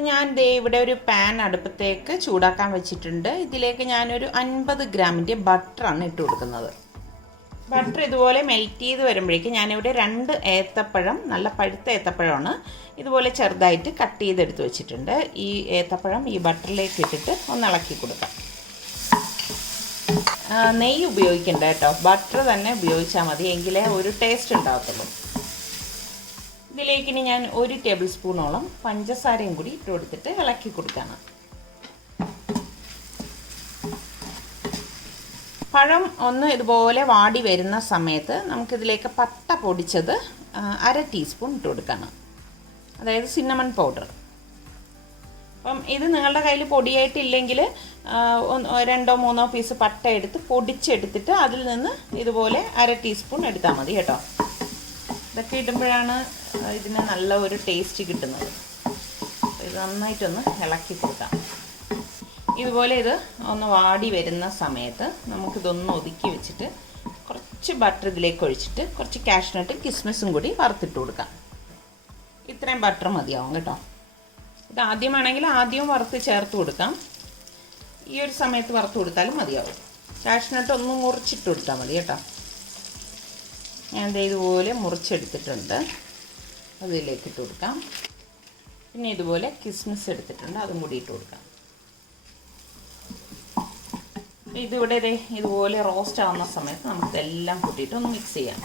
അപ്പോൾ ഞാൻ ദേ ഇവിടെ ഒരു പാൻ അടുപ്പത്തേക്ക് ചൂടാക്കാൻ വെച്ചിട്ടുണ്ട്. ഇതിലേക്ക് ഞാനൊരു 50 ഗ്രാമിൻ്റെ ബട്ടറാണ് ഇട്ട് കൊടുക്കുന്നത്. ബട്ടർ ഇതുപോലെ മെൽറ്റ് ചെയ്ത് വരുമ്പോഴേക്കും ഞാനിവിടെ 2 ഏത്തപ്പഴം, നല്ല പഴുത്ത ഏത്തപ്പഴമാണ്, ഇതുപോലെ ചെറുതായിട്ട് കട്ട് ചെയ്തെടുത്ത് വെച്ചിട്ടുണ്ട്. ഈ ഏത്തപ്പഴം ഈ ബട്ടറിലേക്ക് ഇട്ടിട്ട് ഒന്ന് ഇളക്കി കൊടുക്കാം. നെയ്യ് ഉപയോഗിക്കണ്ട കേട്ടോ, ബട്ടർ തന്നെ ഉപയോഗിച്ചാൽ മതി, എങ്കിലേ ഒരു ടേസ്റ്റ് ഉണ്ടാകത്തുള്ളൂ. ഇതിലേക്ക് ഇനി ഞാൻ 1 ടേബിൾ സ്പൂണോളം പഞ്ചസാരയും കൂടി ഇട്ട് കൊടുത്തിട്ട് ഇളക്കി കൊടുക്കണം. പഴം ഒന്ന് ഇതുപോലെ വാടി വരുന്ന സമയത്ത് നമുക്കിതിലേക്ക് പട്ട പൊടിച്ചത് 1/2 ടീസ്പൂൺ ഇട്ട് കൊടുക്കണം, അതായത് സിന്നമൺ പൗഡർ. അപ്പം ഇത് നിങ്ങളുടെ കയ്യിൽ പൊടിയായിട്ടില്ലെങ്കിൽ 2-3 പീസ് പട്ട എടുത്ത് പൊടിച്ചെടുത്തിട്ട് അതിൽ നിന്ന് ഇതുപോലെ 1/2 ടീസ്പൂൺ എടുത്താൽ മതി കേട്ടോ. ഇതൊക്കെ ഇടുമ്പോഴാണ് ഇതിന് നല്ല ഒരു ടേസ്റ്റ് കിട്ടുന്നത്. ഇത് നന്നായിട്ടൊന്ന് ഇളക്കി കൊടുക്കാം. ഇതുപോലെ ഇത് ഒന്ന് വാടി വരുന്ന സമയത്ത് നമുക്കിതൊന്ന് ഒതുക്കി വെച്ചിട്ട് കുറച്ച് ബട്ടർ ഇതിലേക്ക് ഒഴിച്ചിട്ട് കുറച്ച് കാഷ്നട്ടും കിസ്മിസും കൂടി വറുത്തിട്ട് കൊടുക്കാം. ഇത്രയും ബട്ടർ മതിയാവും കേട്ടോ. ഇത് ആദ്യമാണെങ്കിൽ ആദ്യം വറുത്ത് ചേർത്ത് കൊടുക്കാം, ഈ ഒരു സമയത്ത് വറുത്ത് കൊടുത്താലും മതിയാവും. കാഷ്നട്ട് ഒന്ന് മുറിച്ചിട്ട് കൊടുത്താൽ മതി കേട്ടോ. ഞാൻ ഇതുപോലെ മുറിച്ചെടുത്തിട്ടുണ്ട്, അതിലേക്ക് ഇട്ട് കൊടുക്കാം. പിന്നെ ഇതുപോലെ കിസ്മിസ് എടുത്തിട്ടുണ്ട്, അതും കൂടി ഇട്ട് കൊടുക്കാം. ഇതിവിടെ ഇതുപോലെ റോസ്റ്റ് ആവുന്ന സമയത്ത് നമുക്കിതെല്ലാം കൂട്ടിയിട്ട് ഒന്ന് മിക്സ് ചെയ്യാം.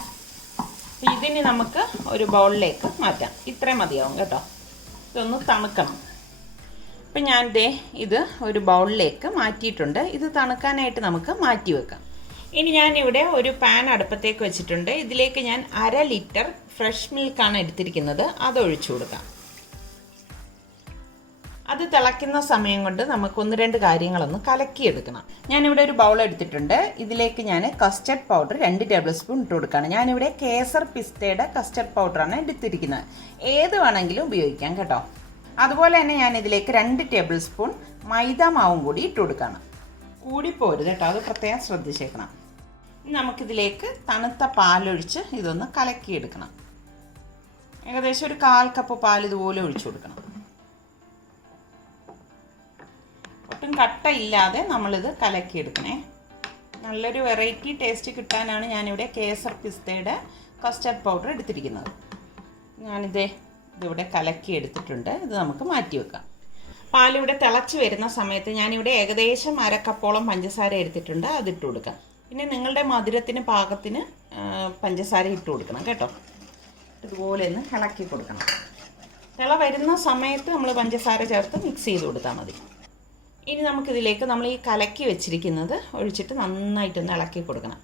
ഇതിന് നമുക്ക് ഒരു ബൗളിലേക്ക് മാറ്റാം. ഇത്രയും മതിയാവും കേട്ടോ. ഇതൊന്ന് തണുക്കണം. അപ്പം ഞാൻ ഇത് ഒരു ബൗളിലേക്ക് മാറ്റിയിട്ടുണ്ട്. ഇത് തണുക്കാനായിട്ട് നമുക്ക് മാറ്റി വെക്കാം. ഇനി ഞാനിവിടെ ഒരു പാൻ അടുപ്പത്തേക്ക് വെച്ചിട്ടുണ്ട്. ഇതിലേക്ക് ഞാൻ 1/2 ലിറ്റർ ഫ്രഷ് മിൽക്കാണ് എടുത്തിരിക്കുന്നത്, അത് ഒഴിച്ചു കൊടുക്കാം. അത് തിളയ്ക്കുന്ന സമയം കൊണ്ട് നമുക്ക് 1-2 കാര്യങ്ങളൊന്ന് കലക്കിയെടുക്കണം. ഞാനിവിടെ ഒരു ബൗൾ എടുത്തിട്ടുണ്ട്. ഇതിലേക്ക് ഞാൻ കസ്റ്റർഡ് പൗഡർ 2 ടേബിൾ സ്പൂൺ ഇട്ട് കൊടുക്കുകയാണ്. ഞാനിവിടെ കേസർ പിസ്തയുടെ കസ്റ്റർഡ് പൗഡറാണ് എടുത്തിരിക്കുന്നത്. ഏത് വേണമെങ്കിലും ഉപയോഗിക്കാം കേട്ടോ. അതുപോലെ തന്നെ ഞാൻ ഇതിലേക്ക് 2 ടേബിൾ സ്പൂൺ മൈദ മാവും കൂടി ഇട്ട് കൊടുക്കുകയാണ്. കൂടിപ്പോരുത് കേട്ടോ, അത് പ്രത്യേകം ശ്രദ്ധിച്ചേക്കണം. നമുക്കിതിലേക്ക് തണുത്ത പാലൊഴിച്ച് ഇതൊന്ന് കലക്കിയെടുക്കണം. ഏകദേശം ഒരു 1/4 കപ്പ് പാൽ ഇതുപോലെ ഒഴിച്ചു കൊടുക്കണം. ഒട്ടും കട്ടയില്ലാതെ നമ്മളിത് കലക്കിയെടുക്കണേ. നല്ലൊരു വെറൈറ്റി ടേസ്റ്റ് കിട്ടാനാണ് ഞാനിവിടെ കേസർ പിസ്തയുടെ കസ്റ്റർഡ് പൗഡർ എടുത്തിരിക്കുന്നത്. ഇതിവിടെ കലക്കി എടുത്തിട്ടുണ്ട്. ഇത് നമുക്ക് മാറ്റി വെക്കാം. പാലിവിടെ തിളച്ച് വരുന്ന സമയത്ത് ഞാനിവിടെ ഏകദേശം 1/2 കപ്പോളം പഞ്ചസാര എടുത്തിട്ടുണ്ട്, അതിട്ട് കൊടുക്കാം. പിന്നെ നിങ്ങളുടെ മധുരത്തിന് പാകത്തിന് പഞ്ചസാര ഇട്ട് കൊടുക്കണം കേട്ടോ. ഇതുപോലെ ഒന്ന് ഇളക്കി കൊടുക്കണം. തിള വരുന്ന സമയത്ത് നമ്മൾ പഞ്ചസാര ചേർത്ത് മിക്സ് ചെയ്ത് കൊടുത്താൽ മതി. ഇനി നമുക്കിതിലേക്ക് നമ്മൾ ഈ കലക്കി വെച്ചിരിക്കുന്നത് ഒഴിച്ചിട്ട് നന്നായിട്ടൊന്ന് ഇളക്കി കൊടുക്കണം.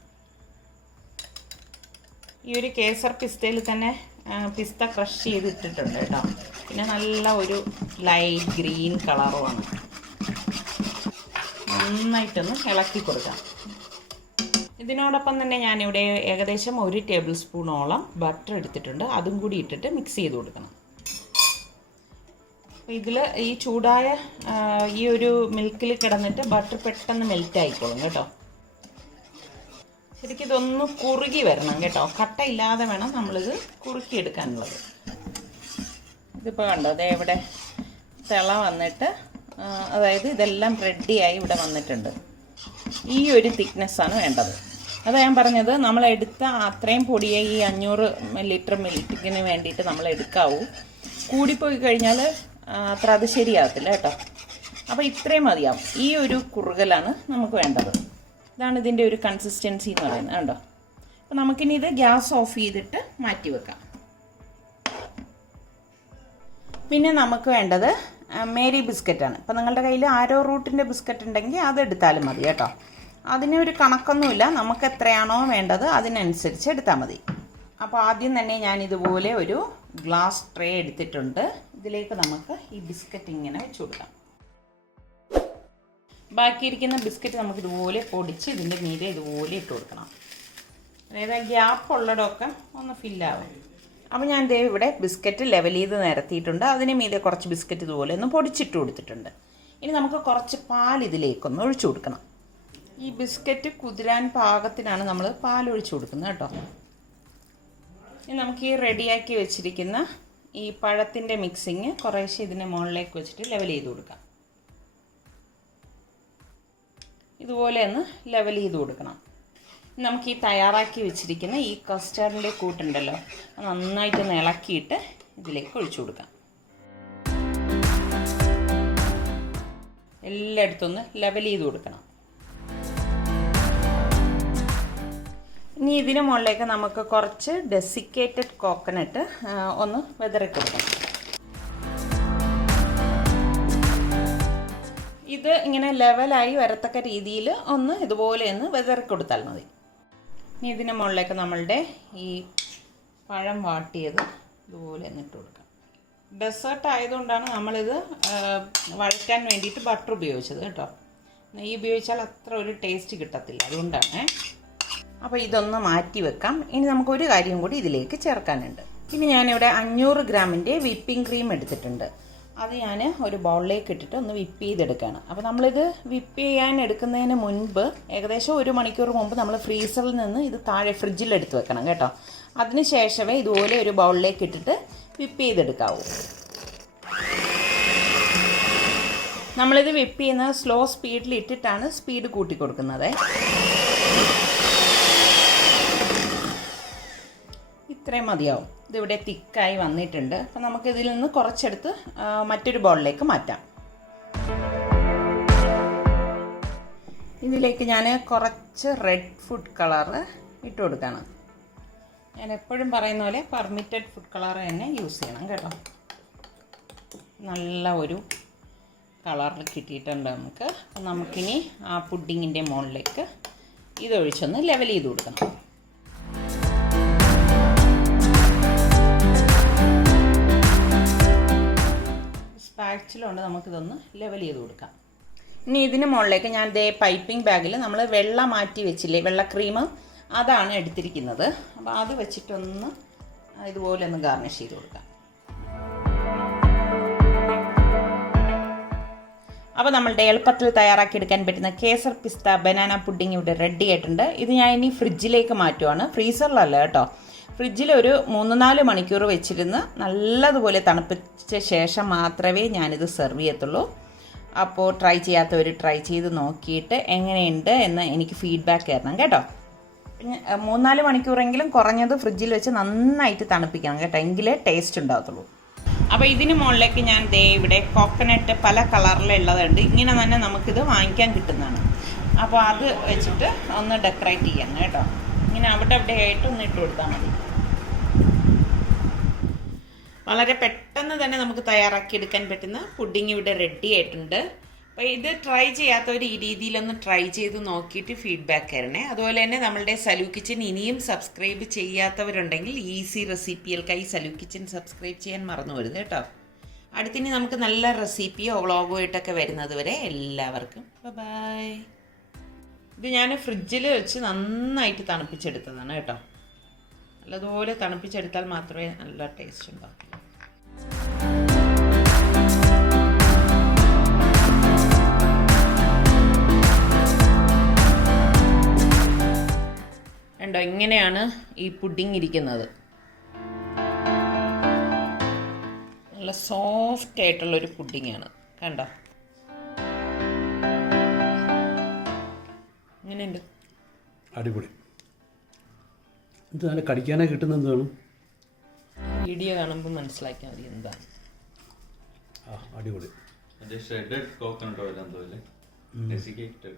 ഈ ഒരു കേസർ പിസ്തയിൽ തന്നെ പിസ്ത ക്രഷ് ചെയ്തിട്ടിട്ടുണ്ട് കേട്ടോ. പിന്നെ നല്ല ഒരു ലൈറ്റ് ഗ്രീൻ കളറുമാണ്. നന്നായിട്ടൊന്ന് ഇളക്കി കൊടുക്കാം. ഇതിനോടൊപ്പം തന്നെ ഞാനിവിടെ ഏകദേശം 1 ടേബിൾ സ്പൂണോളം ബട്ടർ എടുത്തിട്ടുണ്ട്, അതും കൂടി ഇട്ടിട്ട് മിക്സ് ചെയ്ത് കൊടുക്കണം. ഇതിൽ ഈ ചൂടായ ഈ ഒരു മിൽക്കിൽ കിടന്നിട്ട് ബട്ടർ പെട്ടെന്ന് മെൽറ്റ് ആയിക്കോളും കേട്ടോ. ശരിക്കും ഇതൊന്ന് കുറുകി വരണം കേട്ടോ, കട്ടയില്ലാതെ വേണം നമ്മളിത് കുറുക്കിയെടുക്കാനുള്ളത്. ഇതിപ്പോൾ കണ്ടോ, അതേ ഇവിടെ തിള വന്നിട്ട്, അതായത് ഇതെല്ലാം റെഡിയായി ഇവിടെ വന്നിട്ടുണ്ട്. ഈ ഒരു തിക്നെസ്സാണ് വേണ്ടത്. അതാ ഞാൻ പറഞ്ഞത്, നമ്മളെടുത്ത അത്രയും പൊടിയെ ഈ 500 ലിറ്റർ മിൽക്കിന് വേണ്ടിയിട്ട് നമ്മൾ എടുക്കാവൂ. കൂടിപ്പോയി കഴിഞ്ഞാൽ അത്ര അത് ശരിയാകത്തില്ല കേട്ടോ. അപ്പോൾ ഇത്രയും മതിയാവും. ഈ ഒരു കുറുകലാണ് നമുക്ക് വേണ്ടത്. ഇതാണ് ഇതിൻ്റെ ഒരു കൺസിസ്റ്റൻസി എന്ന് പറയുന്നത് കേട്ടോ. അപ്പോൾ നമുക്കിനി ഇത് ഗ്യാസ് ഓഫ് ചെയ്തിട്ട് മാറ്റി വെക്കാം. പിന്നെ നമുക്ക് വേണ്ടത് മേരി ബിസ്ക്കറ്റാണ്. അപ്പോൾ നിങ്ങളുടെ കയ്യിൽ ആരോറൂട്ടിൻ്റെ ബിസ്ക്കറ്റ് ഉണ്ടെങ്കിൽ അതെടുത്താലും മതി കേട്ടോ. അതിനൊരു കണക്കൊന്നുമില്ല, നമുക്ക് എത്രയാണോ വേണ്ടത് അതിനനുസരിച്ച് എടുത്താൽ മതി. അപ്പോൾ ആദ്യം തന്നെ ഞാൻ ഇതുപോലെ ഒരു ഗ്ലാസ് ട്രേ എടുത്തിട്ടുണ്ട്. ഇതിലേക്ക് നമുക്ക് ഈ ബിസ്ക്കറ്റ് ഇങ്ങനെ വെച്ച് കൊടുക്കാം. ബാക്കിയിരിക്കുന്ന ബിസ്ക്കറ്റ് നമുക്ക് ഇതുപോലെ പൊടിച്ച് ഇതിൻ്റെ മീതെ ഇതുപോലെ ഇട്ട് കൊടുക്കണം. അതായത് ആ ഗ്യാപ്പ് ഉള്ളിടമൊക്കെ ഒന്ന് ഫില്ലാവും. അപ്പോൾ ഞാൻ ഇവിടെ ബിസ്ക്കറ്റ് ലെവൽ ചെയ്ത് നിരത്തിയിട്ടുണ്ട്. അതിന് മീതെ കുറച്ച് ബിസ്ക്കറ്റ് ഇതുപോലെ ഒന്ന് പൊടിച്ചിട്ട് കൊടുത്തിട്ടുണ്ട്. ഇനി നമുക്ക് കുറച്ച് പാൽ ഇതിലേക്കൊന്ന് ഒഴിച്ചു കൊടുക്കണം. ഈ ബിസ്ക്കറ്റ് കുതിരാൻ പാകത്തിനാണ് നമ്മൾ പാൽ ഒഴിച്ചു കൊടുക്കുന്നത് കേട്ടോ. ഇനി നമുക്ക് ഈ റെഡിയാക്കി വെച്ചിരിക്കുന്ന ഈ പഴത്തിൻ്റെ മിക്സിങ് കുറേശ്ശെ ഇതിൻ്റെ മുകളിലേക്ക് വെച്ചിട്ട് ലെവൽ ചെയ്ത് കൊടുക്കാം. ഇതുപോലെ ഒന്ന് ലെവൽ ചെയ്ത് കൊടുക്കണം. നമുക്ക് ഈ തയ്യാറാക്കി വെച്ചിരിക്കുന്ന ഈ കസ്റ്റാർഡിൻ്റെ കൂട്ടുണ്ടല്ലോ, അത് നന്നായിട്ടൊന്ന് ഇളക്കിയിട്ട് ഇതിലേക്ക് ഒഴിച്ചു കൊടുക്കാം. എല്ലായിടത്തും ഒന്ന് ലെവൽ ചെയ്ത് കൊടുക്കണം. ഇനി ഇതിന് മുകളിലേക്ക് നമുക്ക് കുറച്ച് ഡെസിക്കേറ്റഡ് കോക്കനട്ട് ഒന്ന് വിതറി കൊടുക്കണം. ഇത് ഇങ്ങനെ ലെവലായി വരത്തക്ക രീതിയിൽ ഒന്ന് ഇതുപോലെ ഒന്ന് വിതറി കൊടുത്താൽ മതി. ഇനി ഇതിന് മുകളിലേക്ക് നമ്മളുടെ ഈ പഴം വാട്ടിയത് ഇതുപോലെ ഒന്ന് ഇട്ട് കൊടുക്കാം. ഡെസേർട്ട് ആയതുകൊണ്ടാണ് നമ്മളിത് വഴറ്റാൻ വേണ്ടിയിട്ട് ബട്ടർ ഉപയോഗിച്ചത് കേട്ടോ. നെയ്യ് ഉപയോഗിച്ചാൽ അത്ര ഒരു ടേസ്റ്റ് കിട്ടത്തില്ല, അതുകൊണ്ടാണ്. അപ്പോൾ ഇതൊന്ന് മാറ്റി വെക്കാം. ഇനി നമുക്കൊരു കാര്യം കൂടി ഇതിലേക്ക് ചേർക്കാനുണ്ട്. ഇനി ഞാനിവിടെ 500 ഗ്രാമിൻ്റെ വിപ്പിംഗ് ക്രീം എടുത്തിട്ടുണ്ട്. അത് ഞാൻ ഒരു ബൗളിലേക്ക് ഇട്ടിട്ട് ഒന്ന് വിപ്പ് ചെയ്തെടുക്കുകയാണ്. അപ്പോൾ നമ്മളിത് വിപ്പ് ചെയ്യാൻ എടുക്കുന്നതിന് മുൻപ് ഏകദേശം 1 മണിക്കൂർ മുമ്പ് നമ്മൾ ഫ്രീസറിൽ നിന്ന് ഇത് താഴെ ഫ്രിഡ്ജിൽ എടുത്ത് വെക്കണം കേട്ടോ. അതിന് ശേഷമേ ഇതുപോലെ ഒരു ബൗളിലേക്ക് ഇട്ടിട്ട് വിപ്പ് ചെയ്തെടുക്കാവൂ. നമ്മളിത് വിപ്പ് ചെയ്യുന്നത് സ്ലോ സ്പീഡിൽ ഇട്ടിട്ടാണ് സ്പീഡ് കൂട്ടി കൊടുക്കുന്നത്. ഇത്രയും മതിയാവും. ഇതിവിടെ തിക്കായി വന്നിട്ടുണ്ട്. അപ്പം നമുക്കിതിൽ നിന്ന് കുറച്ചെടുത്ത് മറ്റൊരു ബൗളിലേക്ക് മാറ്റാം. ഇതിലേക്ക് ഞാൻ കുറച്ച് റെഡ് ഫുഡ് കളറ് ഇട്ട് കൊടുക്കുകയാണ്. ഞാൻ എപ്പോഴും പറയുന്ന പോലെ പെർമിറ്റഡ് ഫുഡ് കളർ തന്നെ യൂസ് ചെയ്യണം കേട്ടോ. നല്ല ഒരു കളറിൽ കിട്ടിയിട്ടുണ്ട് നമുക്ക്. അപ്പം നമുക്കിനി ആ പുഡിങ്ങിൻ്റെ മുകളിലേക്ക് ഇതൊഴിച്ചൊന്ന് ലെവൽ ചെയ്ത് കൊടുക്കണം. സ്പാച്ചിലുണ്ട്, നമുക്കിതൊന്ന് ലെവൽ ചെയ്ത് കൊടുക്കാം. ഇനി ഇതിന് മുകളിലേക്ക് ഞാൻ ദേ പൈപ്പിംഗ് ബാഗിൽ നമ്മൾ വെള്ളം മാറ്റി വെച്ചില്ലേ, വെള്ള ക്രീം, അതാണ് എടുത്തിരിക്കുന്നത്. അപ്പോൾ അത് വെച്ചിട്ടൊന്ന് ഇതുപോലെ ഒന്ന് ഗാർണിഷ് ചെയ്ത് കൊടുക്കാം. അപ്പോൾ നമ്മളുടെ എളുപ്പത്തിൽ തയ്യാറാക്കിയെടുക്കാൻ പറ്റുന്ന കേസർ പിസ്ത ബനാന പുഡിംഗ് ഇവിടെ റെഡി ആയിട്ടുണ്ട്. ഇത് ഞാൻ ഇനി ഫ്രിഡ്ജിലേക്ക് മാറ്റുവാണ്, ഫ്രീസറിലല്ല കേട്ടോ. ഫ്രിഡ്ജിൽ ഒരു 3-4 മണിക്കൂർ വെച്ചിരുന്ന് നല്ലതുപോലെ തണുപ്പിച്ച ശേഷം മാത്രമേ ഞാനിത് സെർവ് ചെയ്യത്തുള്ളൂ. അപ്പോൾ ട്രൈ ചെയ്യാത്തവർ ട്രൈ ചെയ്ത് നോക്കിയിട്ട് എങ്ങനെയുണ്ട് എന്ന് എനിക്ക് ഫീഡ്ബാക്ക് തരണം കേട്ടോ. പിന്നെ 3-4 മണിക്കൂറെങ്കിലും കുറഞ്ഞത് ഫ്രിഡ്ജിൽ വെച്ച് നന്നായിട്ട് തണുപ്പിക്കണം കേട്ടോ, എങ്കിലേ ടേസ്റ്റ് ഉണ്ടാകത്തുള്ളൂ. അപ്പോൾ ഇതിന് മുകളിലേക്ക് ഞാൻ ദേ ഇവിടെ കോക്കനട്ട് പല കളറിലുള്ളതുണ്ട്. ഇങ്ങനെ തന്നെ നമുക്കിത് വാങ്ങിക്കാൻ കിട്ടുന്നതാണ്. അപ്പോൾ അത് വെച്ചിട്ട് ഒന്ന് ഡെക്കറേറ്റ് ചെയ്യണം കേട്ടോ. ഇങ്ങനെ അവിടെ ആയിട്ട് ഒന്ന് ഇട്ട് കൊടുത്താൽ മതി. വളരെ പെട്ടെന്ന് തന്നെ നമുക്ക് തയ്യാറാക്കിയെടുക്കാൻ പറ്റുന്ന പുഡിംഗ് ഇവിടെ റെഡി ആയിട്ടുണ്ട്. അപ്പോൾ ഇത് ട്രൈ ചെയ്യാത്തവർ ഈ രീതിയിലൊന്ന് ട്രൈ ചെയ്ത് നോക്കിയിട്ട് ഫീഡ്ബാക്ക് തരണേ. അതുപോലെ തന്നെ നമ്മളുടെ സലു കിച്ചൻ ഇനിയും സബ്സ്ക്രൈബ് ചെയ്യാത്തവരുണ്ടെങ്കിൽ ഈസി റെസിപ്പികൾക്കായി സലു കിച്ചൻ സബ്സ്ക്രൈബ് ചെയ്യാൻ മറന്നു വരുത് കേട്ടോ. അടുത്തിനി നമുക്ക് നല്ല റെസിപ്പിയോ വ്ളോഗോ ആയിട്ടൊക്കെ വരുന്നത് വരെ എല്ലാവർക്കും ബൈ. ഇത് ഞാൻ ഫ്രിഡ്ജിൽ വെച്ച് നന്നായിട്ട് തണുപ്പിച്ചെടുത്തതാണ് കേട്ടോ. നല്ലതുപോലെ തണുപ്പിച്ചെടുത്താൽ മാത്രമേ നല്ല ടേസ്റ്റ് ഉണ്ടാകൂ. കണ്ടോ, ഇങ്ങനെയാണ് ഈ പുഡിംഗ് ഇരിക്കുന്നത്. നല്ല സോഫ്റ്റ് ആയിട്ടുള്ളൊരു പുഡിങ്ങാണ് കണ്ടോ. ഇങ്ങനെയുണ്ട്, അടിപൊളി. ഇത് നല്ല കടിക്കാനായി കിട്ടുന്ന എന്താണ്? വീഡിയോ കാണുമ്പോൾ മനസ്സിലാക്കിയാൽ മതി എന്താണ്. അടിപൊളി. ഷ്രെഡഡ് കോക്കനട്ട് ഓയിൽ എന്തോ ഇല്ലേ, ഡെസിക്കേറ്റഡ്